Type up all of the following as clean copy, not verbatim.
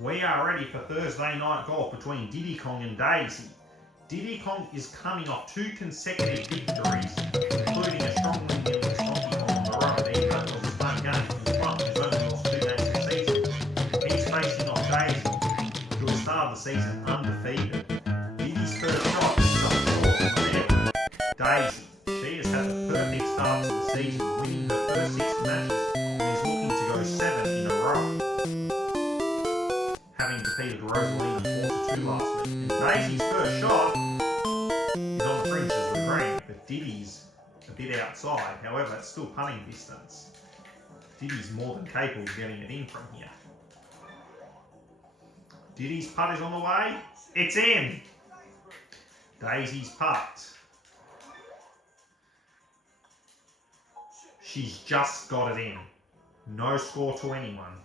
We are ready for Thursday night golf between Diddy Kong and Daisy. Diddy Kong is coming off 2 consecutive victories, including a strong win against Donkey Kong on the road, even though it was his home game, because Plum has only lost 2 games this season. He's facing off Daisy, who has started the season undefeated. Diddy's first shot is up the field. Daisy, she has had the perfect start to the season, winning her first 6 matches and is looking to go 7 in a row, having defeated Rosalina 4-2 last week. And Daisy's first shot is on the fringes of the green, but Diddy's a bit outside. However, it's still putting distance. Diddy's more than capable of getting it in from here. Diddy's putt is on the way. It's in! Daisy's putt. She's just got it in. No score to anyone.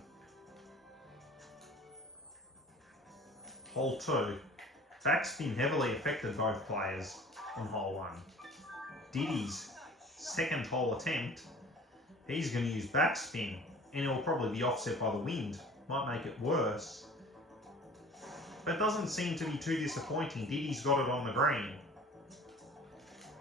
Hole 2. Backspin heavily affected both players on hole 1. Diddy's second hole attempt, he's going to use backspin and it'll probably be offset by the wind. Might make it worse. But it doesn't seem to be too disappointing. Diddy's got it on the green.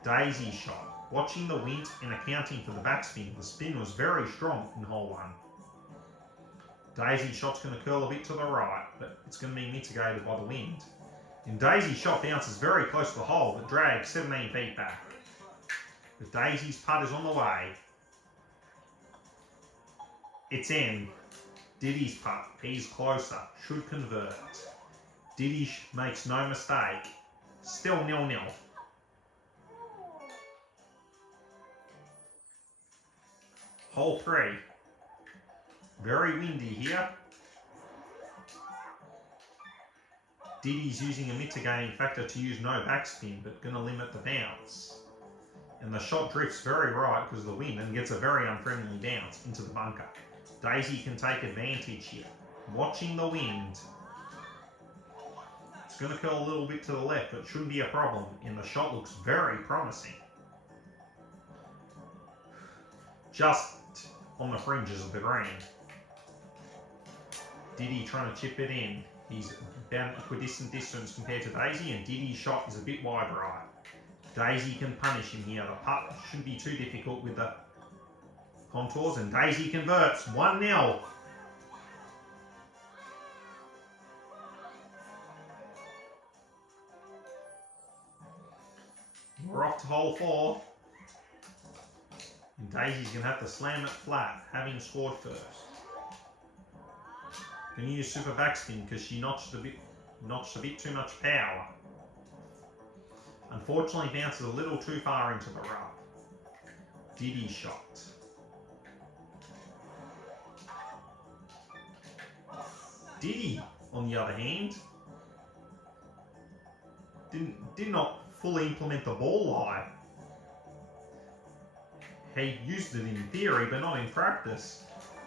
Daisy's shot. Watching the wind and accounting for the backspin, the spin was very strong in hole 1. Daisy's shot's going to curl a bit to the right, but it's going to be mitigated by the wind. And Daisy's shot bounces very close to the hole, but drags 17 feet back. But Daisy's putt is on the way. It's in. Diddy's putt, he's closer, should convert. Diddy makes no mistake. Still 0-0. Hole 3. Very windy here. Diddy's using a mitigating factor to use no backspin, but going to limit the bounce. And the shot drifts very right because of the wind and gets a very unfriendly bounce into the bunker. Daisy can take advantage here. Watching the wind. It's going to curl a little bit to the left, but shouldn't be a problem. And the shot looks very promising. Just on the fringes of the green. Diddy trying to chip it in. He's about equidistant distance compared to Daisy, and Diddy's shot is a bit wide right. Daisy can punish him here. The putt shouldn't be too difficult with the contours, and Daisy converts. 1-0. We're off to hole 4. And Daisy's going to have to slam it flat, having scored first. Going to use super backspin because she notched a bit too much power. Unfortunately, bounces a little too far into the rough. Diddy shot. Diddy, on the other hand, did not fully implement the ball lie. He used it in theory, but not in practice.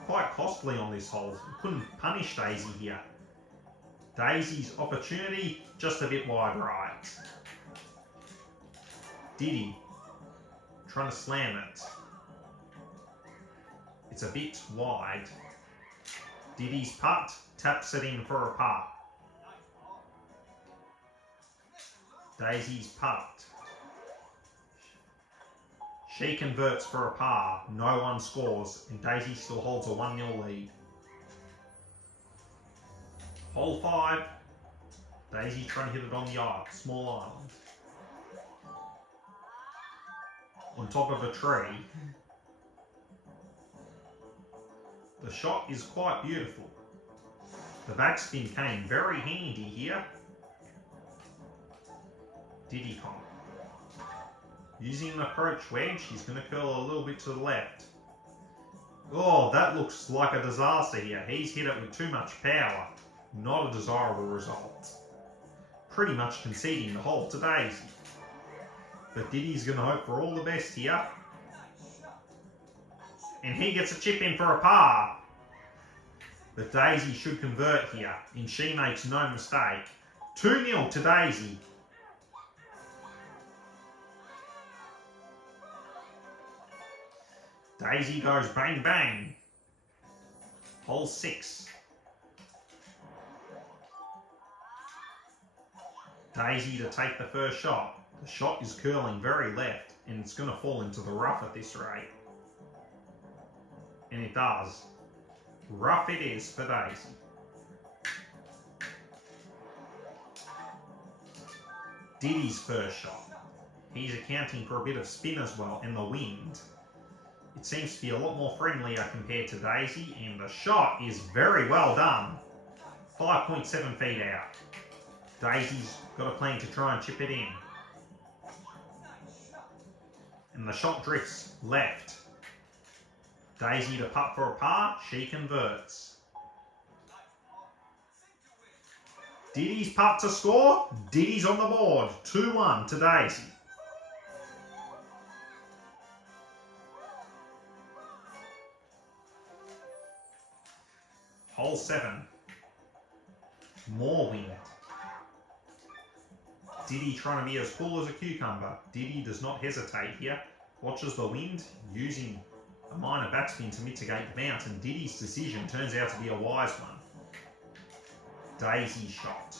Quite costly on this hole. Couldn't punish Daisy here. Daisy's opportunity, just a bit wide right. Diddy, trying to slam it. It's a bit wide. Diddy's putt, taps it in for a putt. Daisy's putt. She converts for a par, no one scores, and Daisy still holds a 1-0 lead. Hole 5, Daisy trying to hit it on the small island. On top of a tree. The shot is quite beautiful. The backspin came very handy here. Diddy Kong. Using an approach wedge, he's going to curl a little bit to the left. Oh, that looks like a disaster here. He's hit it with too much power. Not a desirable result. Pretty much conceding the hole to Daisy. But Diddy's going to hope for all the best here. And he gets a chip in for a par. But Daisy should convert here. And she makes no mistake. 2-0 to Daisy. Daisy goes bang bang. Hole 6. Daisy to take the first shot. The shot is curling very left, and it's going to fall into the rough at this rate. And it does. Rough it is for Daisy. Diddy's first shot. He's accounting for a bit of spin as well, and the wind. It seems to be a lot more friendlier compared to Daisy, and the shot is very well done. 5.7 feet out. Daisy's got a plan to try and chip it in. And the shot drifts left. Daisy to putt for a par, she converts. Diddy's putt to score, Diddy's on the board. 2-1 to Daisy. Hole 7. More wind. Diddy trying to be as cool as a cucumber. Diddy does not hesitate here. Watches the wind, using a minor backspin to mitigate the bounce, and Diddy's decision turns out to be a wise one. Daisy's shot.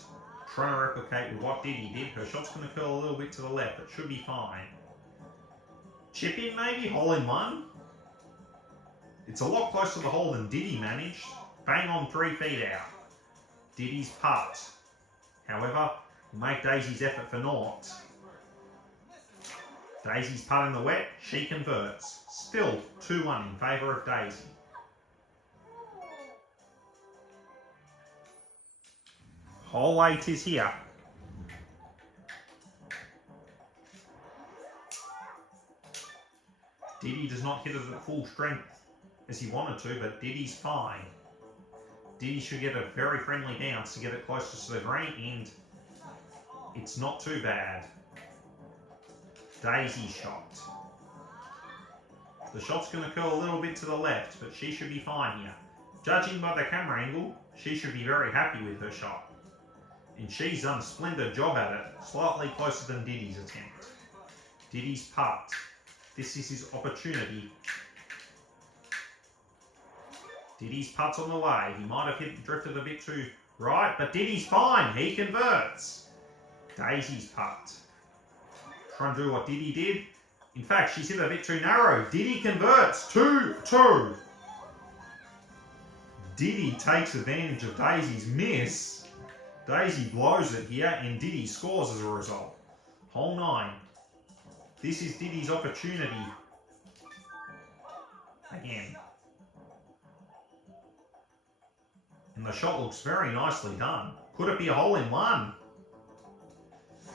Trying to replicate with what Diddy did. Her shot's going to curl a little bit to the left. It should be fine. Chip in maybe? Hole in one? It's a lot closer to the hole than Diddy managed. Bang on 3 feet out. Diddy's putt. However, will make Daisy's effort for naught. Daisy's putt in the wet, she converts. Still 2-1 in favour of Daisy. Hole 8 is here. Diddy does not hit it at full strength as he wanted to, but Diddy's fine. Diddy should get a very friendly bounce to get it closer to the green, and it's not too bad. Daisy's shot. The shot's going to curl a little bit to the left, but she should be fine here. Judging by the camera angle, she should be very happy with her shot. And she's done a splendid job at it, slightly closer than Diddy's attempt. Diddy's putt. This is his opportunity. Diddy's putt's on the way. He might have drifted a bit too right, but Diddy's fine. He converts. Daisy's putt. Try and do what Diddy did. In fact, she's hit a bit too narrow. Diddy converts. 2-2. Diddy takes advantage of Daisy's miss. Daisy blows it here, and Diddy scores as a result. Hole 9. This is Diddy's opportunity. Again. And the shot looks very nicely done. Could it be a hole in one?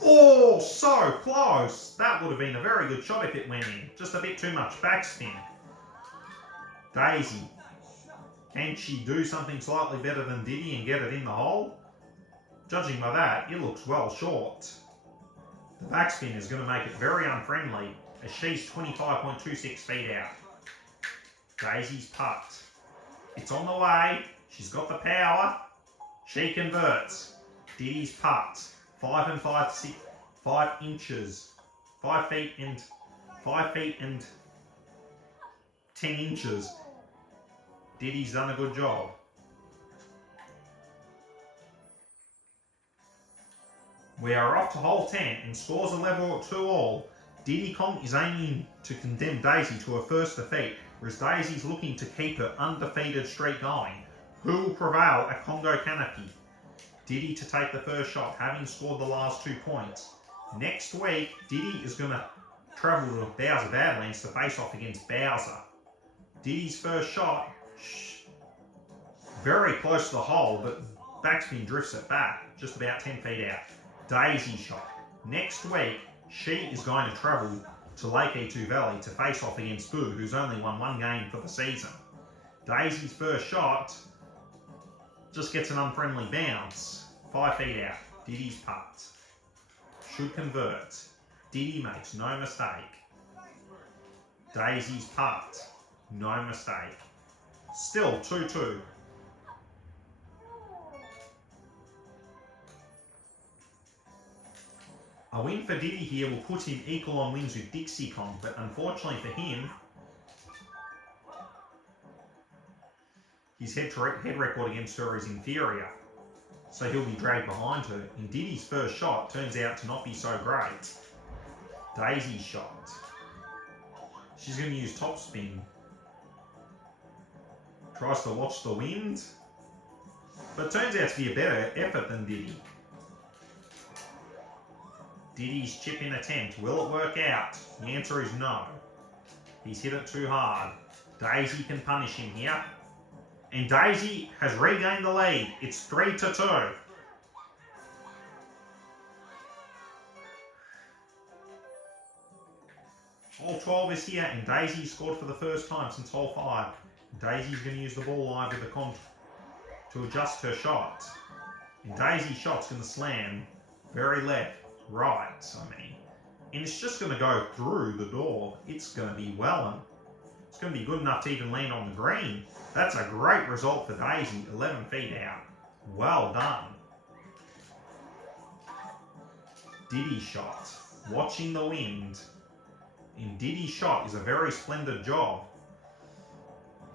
Oh, so close. That would have been a very good shot if it went in. Just a bit too much backspin. Daisy. Can she do something slightly better than Diddy and get it in the hole? Judging by that, it looks well short. The backspin is going to make it very unfriendly as she's 25.26 feet out. Daisy's putt. It's on the way. She's got the power. She converts. Diddy's putt. 5 and 5, 6, 5 inches. 5 feet and 10 inches. Diddy's done a good job. We are off to hole 10 and scores are level at 2-all. Diddy Kong is aiming to condemn Daisy to her first defeat, whereas Daisy's looking to keep her undefeated streak going. Who will prevail at Congo Canopy? Diddy to take the first shot, having scored the last 2 points. Next week, Diddy is going to travel to Bowser Badlands to face off against Bowser. Diddy's first shot, very close to the hole, but backspin drifts it back, just about 10 feet out. Daisy shot. Next week, she is going to travel to Lake E2 Valley to face off against Boo, who's only won 1 game for the season. Daisy's first shot just gets an unfriendly bounce. 5 feet out. Diddy's putt. Should convert. Diddy makes no mistake. Daisy's putt. No mistake. Still 2-2. A win for Diddy here will put him equal on wins with Dixie Kong, but unfortunately for him, his head record against her is inferior. so he'll be dragged behind her. And Diddy's first shot turns out to not be so great. Daisy's shot. She's going to use topspin. Tries to watch the wind, but turns out to be a better effort than Diddy. Diddy's chip-in attempt. Will it work out? The answer is no. He's hit it too hard. Daisy can punish him here. And Daisy has regained the lead. It's 3-2. Hole 12 is here, and Daisy scored for the first time since hole 5. Daisy's going to use the ball live with the con to adjust her shot. And Daisy's shot's going to slam very left, right, and it's just going to go through the door. It's going to be well, it's going to be good enough to even land on the green. That's a great result for Daisy, 11 feet out. Well done. Diddy's shot, watching the wind. And Diddy's shot is a very splendid job.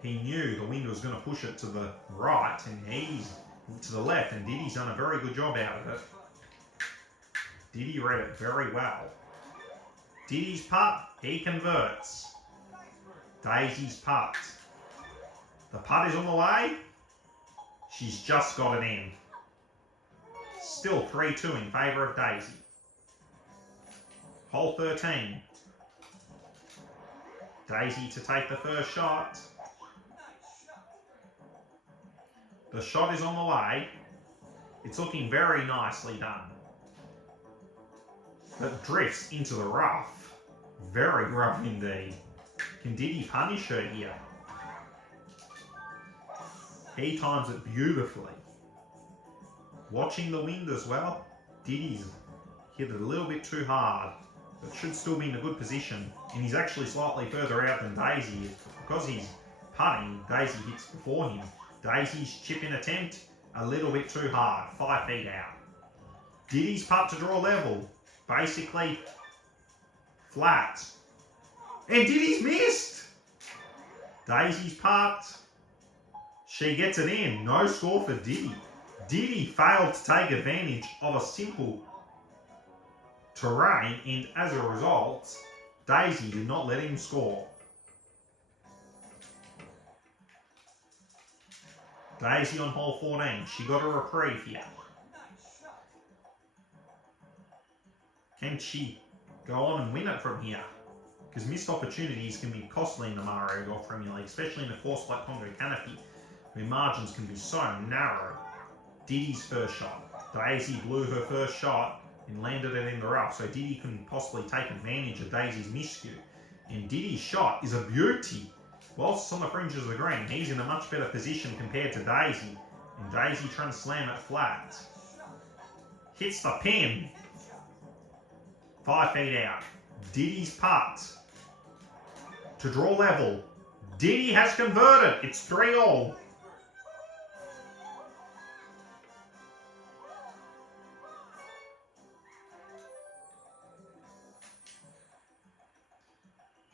He knew the wind was going to push it to the right, and he's to the left, and Diddy's done a very good job out of it. Diddy read it very well. Diddy's putt, he converts. Daisy's putt. The putt is on the way. She's just got it in. Still 3-2 in favour of Daisy. Hole 13. Daisy to take the first shot. The shot is on the way. It's looking very nicely done. It drifts into the rough. Very rough indeed. Can Diddy punish her here? He times it beautifully. Watching the wind as well. Diddy's hit it a little bit too hard, but should still be in a good position. And he's actually slightly further out than Daisy. Because he's putting, Daisy hits before him. Daisy's chip-in attempt, a little bit too hard, 5 feet out. Diddy's putt to draw level, basically flat. And Diddy's missed! Daisy's putt, she gets it in, no score for Diddy. Diddy failed to take advantage of a simple terrain, and as a result, Daisy did not let him score. Daisy on hole 14. She got a reprieve here. Can she go on and win it from here? Because missed opportunities can be costly in the Mario Golf Premier League, especially in a course like Congo Canopy, where margins can be so narrow. Diddy's first shot. Daisy blew her first shot and landed it in the rough, so Diddy couldn't possibly take advantage of Daisy's miscue. And Diddy's shot is a beauty. Whilst it's on the fringes of the green, he's in a much better position compared to Daisy. And Daisy trying to slam it flat. Hits the pin. 5 feet out. Diddy's putt to draw level. Diddy has converted. It's 3-all.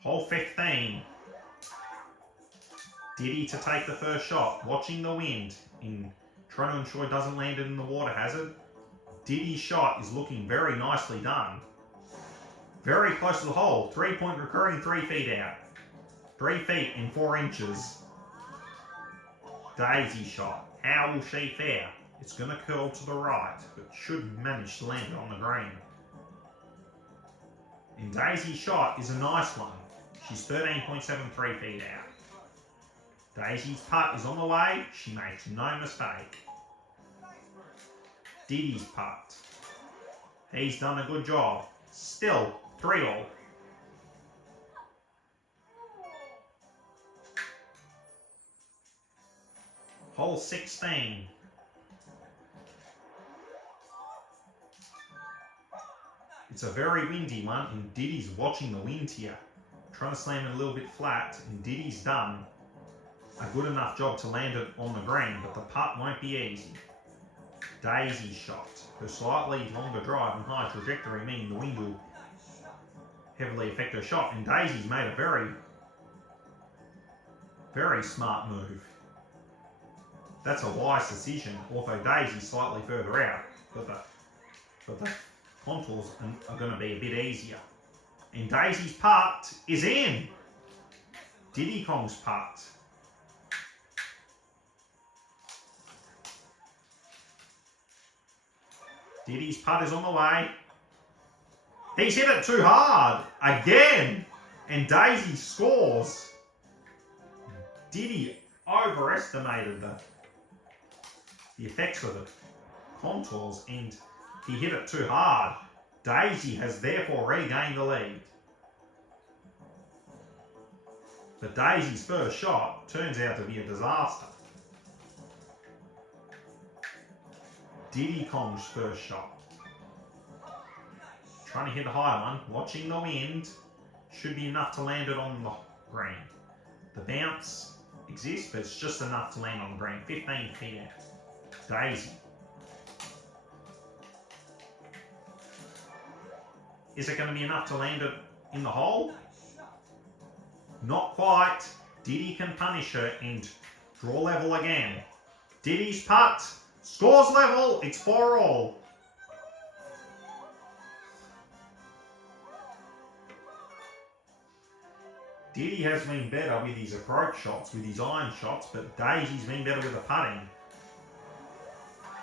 Hole 15. Diddy to take the first shot, watching the wind, trying to ensure he doesn't land it in the water hazard. Diddy's shot is looking very nicely done. Very close to the hole, 3-point recurring 3 feet out. 3 feet and 4 inches. Daisy shot, how will she fare? It's going to curl to the right, but should manage to land it on the green. And Daisy's shot is a nice one. She's 13.73 feet out. Daisy's putt is on the way. She makes no mistake. Diddy's putt. He's done a good job. Still 3-all. Hole 16. It's a very windy one, and Diddy's watching the wind here. Trying to slam it a little bit flat, and Diddy's done a good enough job to land it on the green, but the putt won't be easy. Daisy's shot. Her slightly longer drive and high trajectory mean the wind will heavily affect her shot, and Daisy's made a very, very smart move. That's a wise decision, although Daisy's slightly further out. But the contours are going to be a bit easier. And Daisy's putt is in. Diddy Kong's putt. Diddy's putt is on the way. He's hit it too hard again. And Daisy scores. Diddy overestimated the effects of the contours and he hit it too hard. Daisy has therefore regained the lead. But Daisy's first shot turns out to be a disaster. Diddy Kong's first shot. Trying to hit a high one, watching the wind. Should be enough to land it on the green. The bounce exists, but it's just enough to land on the green. 15 feet out. Daisy. Is it going to be enough to land it in the hole? Not quite. Diddy can punish her and draw level again. Diddy's putt. Scores level. It's 4-all. Diddy has been better with his approach shots, with his iron shots, but Daisy's been better with the putting.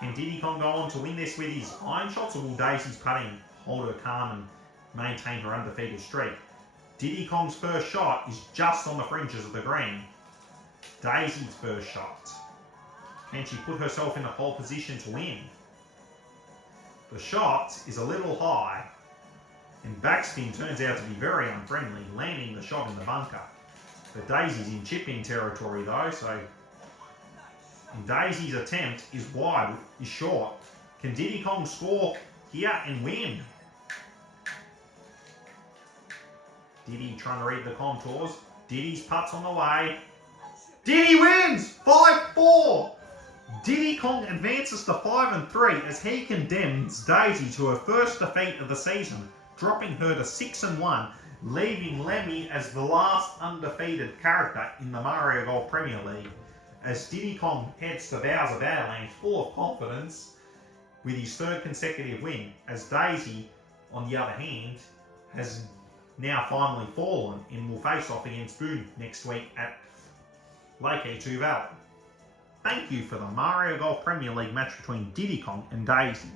Can Diddy Kong go on to win this with his iron shots, or will Daisy's putting hold her calm and maintain her undefeated streak? Diddy Kong's first shot is just on the fringes of the green. Daisy's first shot. Can she put herself in a pole position to win? The shot is a little high, and backspin turns out to be very unfriendly, landing the shot in the bunker. But Daisy's in chip-in territory though, so... And Daisy's attempt is wide, is short. Can Diddy Kong score here and win? Diddy trying to read the contours. Diddy's putt's on the way. Diddy wins! 5-4! Diddy Kong advances to 5-3 as he condemns Daisy to her first defeat of the season, dropping her to 6-1, leaving Lemmy as the last undefeated character in the Mario Golf Premier League, as Diddy Kong heads to Bowser Badlands full of confidence with his third consecutive win, as Daisy, on the other hand, has now finally fallen and will face off against Boone next week at Lake Etuval. Thank you for the Mario Golf Premier League match between Diddy Kong and Daisy.